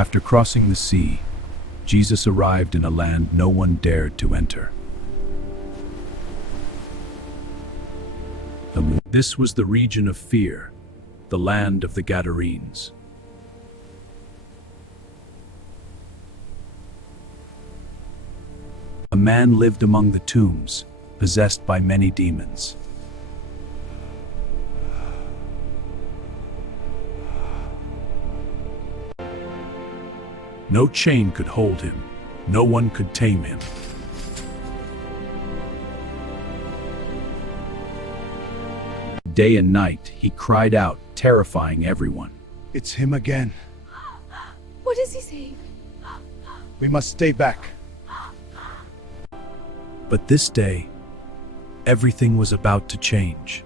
After crossing the sea, Jesus arrived in a land no one dared to enter. This was the region of fear, the land of the Gadarenes. A man lived among the tombs, possessed by many demons. No chain could hold him, no one could tame him. Day and night, he cried out, terrifying everyone. It's him again. What does he say? We must stay back. But this day, everything was about to change.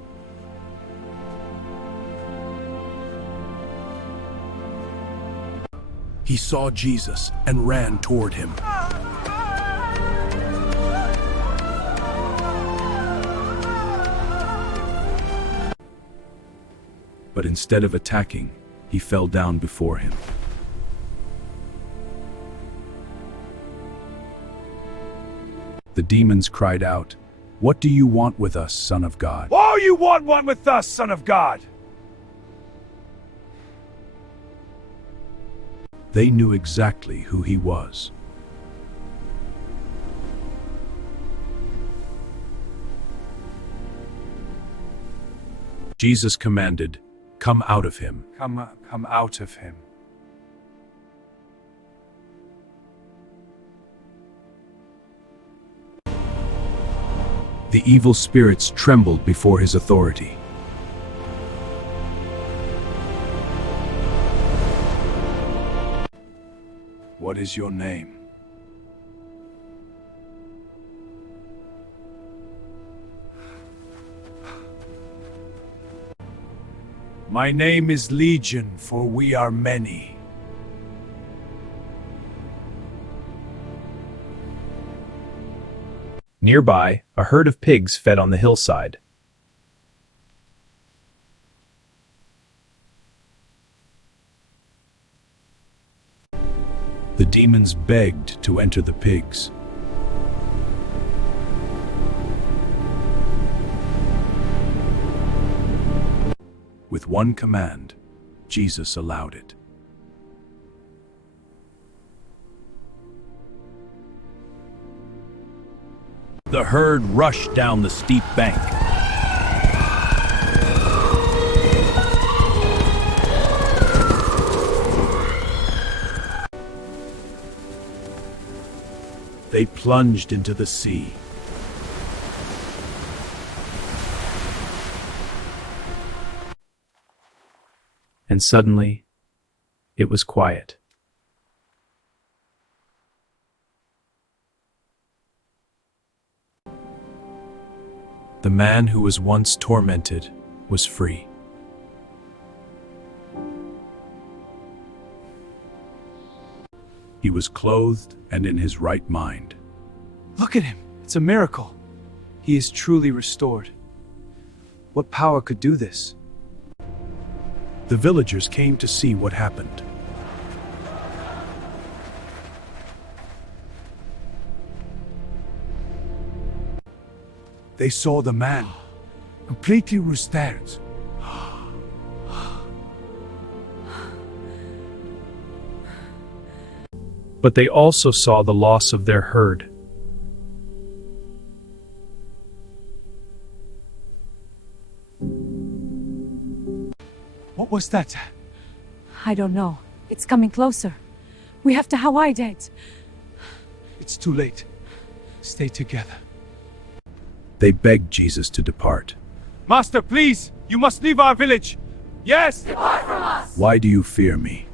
He saw Jesus and ran toward him. But instead of attacking, he fell down before him. The demons cried out, "What do you want with us, Son of God?" Why you want one with us, Son of God? They knew exactly who he was. Jesus commanded, "Come out of him." Come out of him. The evil spirits trembled before his authority. What is your name? My name is Legion, for we are many. Nearby, a herd of pigs fed on the hillside. The demons begged to enter the pigs. With one command, Jesus allowed it. The herd rushed down the steep bank. They plunged into the sea. And suddenly, it was quiet. The man who was once tormented was free. He was clothed and in his right mind. Look at him. It's a miracle. He is truly restored. What power could do this? The villagers came to see what happened. They saw the man, completely restored. But they also saw the loss of their herd. What was that? I don't know. It's coming closer. We have to hide it. It's too late. Stay together. They begged Jesus to depart. Master, please! You must leave our village! Yes! Depart from us! Why do you fear me?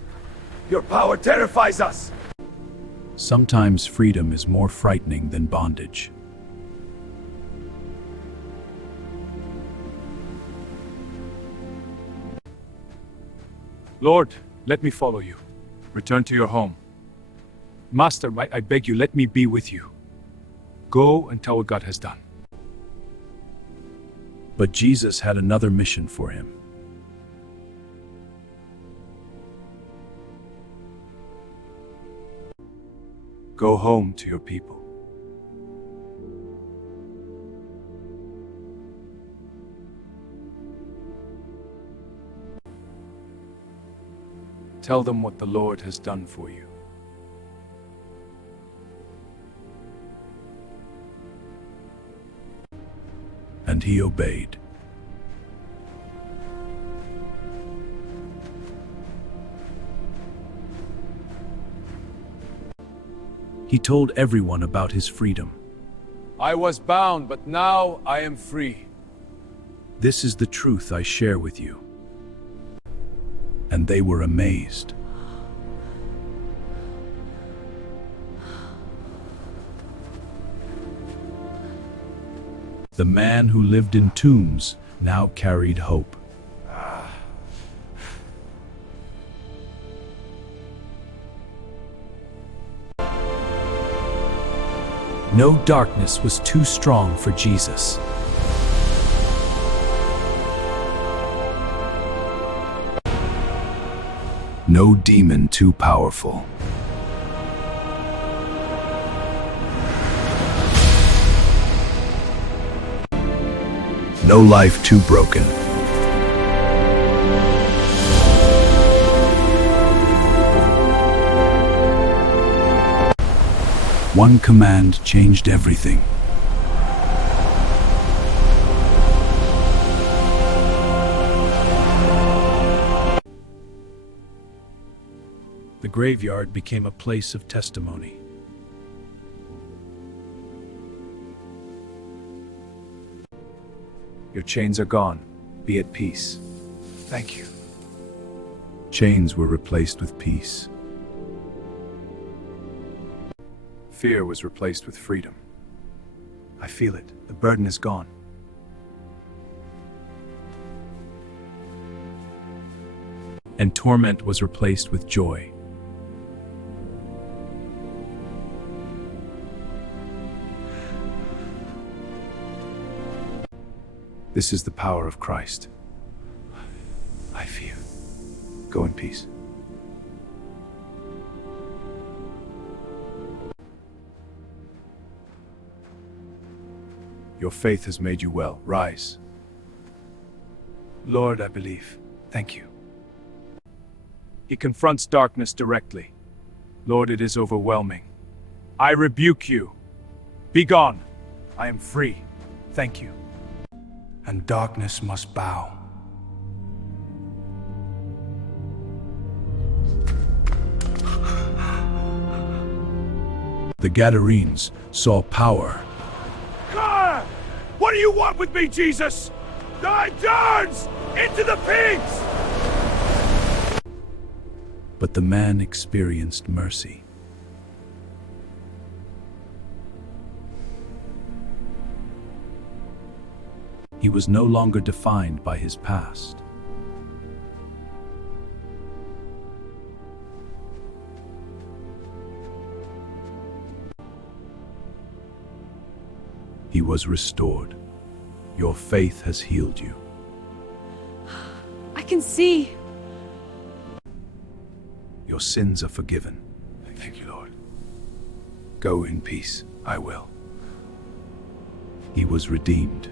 Your power terrifies us! Sometimes freedom is more frightening than bondage. Lord, let me follow you. Return to your home. Master, I beg you, let me be with you. Go and tell what God has done. But Jesus had another mission for him. Go home to your people. Tell them what the Lord has done for you. And he obeyed. He told everyone about his freedom. I was bound, but now I am free. This is the truth I share with you. And they were amazed. The man who lived in tombs now carried hope. No darkness was too strong for Jesus. No demon too powerful. No life too broken. One command changed everything. The graveyard became a place of testimony. Your chains are gone. Be at peace. Thank you. Chains were replaced with peace. Fear was replaced with freedom. I feel it. The burden is gone. And torment was replaced with joy. This is the power of Christ. I fear. Go in peace. Your faith has made you well. Rise. Lord, I believe. Thank you. He confronts darkness directly. Lord, it is overwhelming. I rebuke you. Be gone. I am free. Thank you. And darkness must bow. The Gadarenes saw power. God! What do you want with me, Jesus? I turns into the pigs! But the man experienced mercy. He was no longer defined by his past. He was restored. Your faith has healed you. I can see. Your sins are forgiven. Thank you, Lord. Go in peace. I will. He was redeemed.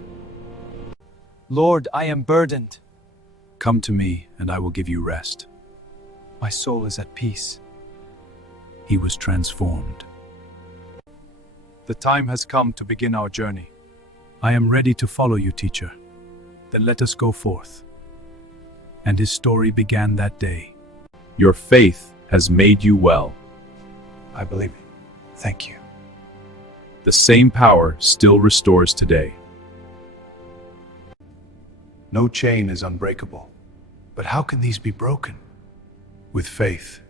Lord, I am burdened. Come to me, and I will give you rest. My soul is at peace. He was transformed. The time has come to begin our journey. I am ready to follow you, teacher. Then let us go forth. And his story began that day. Your faith has made you well. I believe it. Thank you. The same power still restores today. No chain is unbreakable. But how can these be broken? With faith.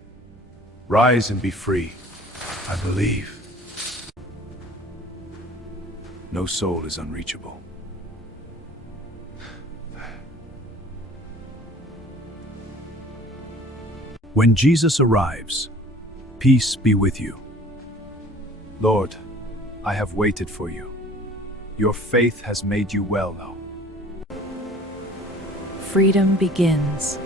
Rise and be free. I believe. No soul is unreachable. When Jesus arrives, peace be with you. Lord, I have waited for you. Your faith has made you well now. Freedom begins.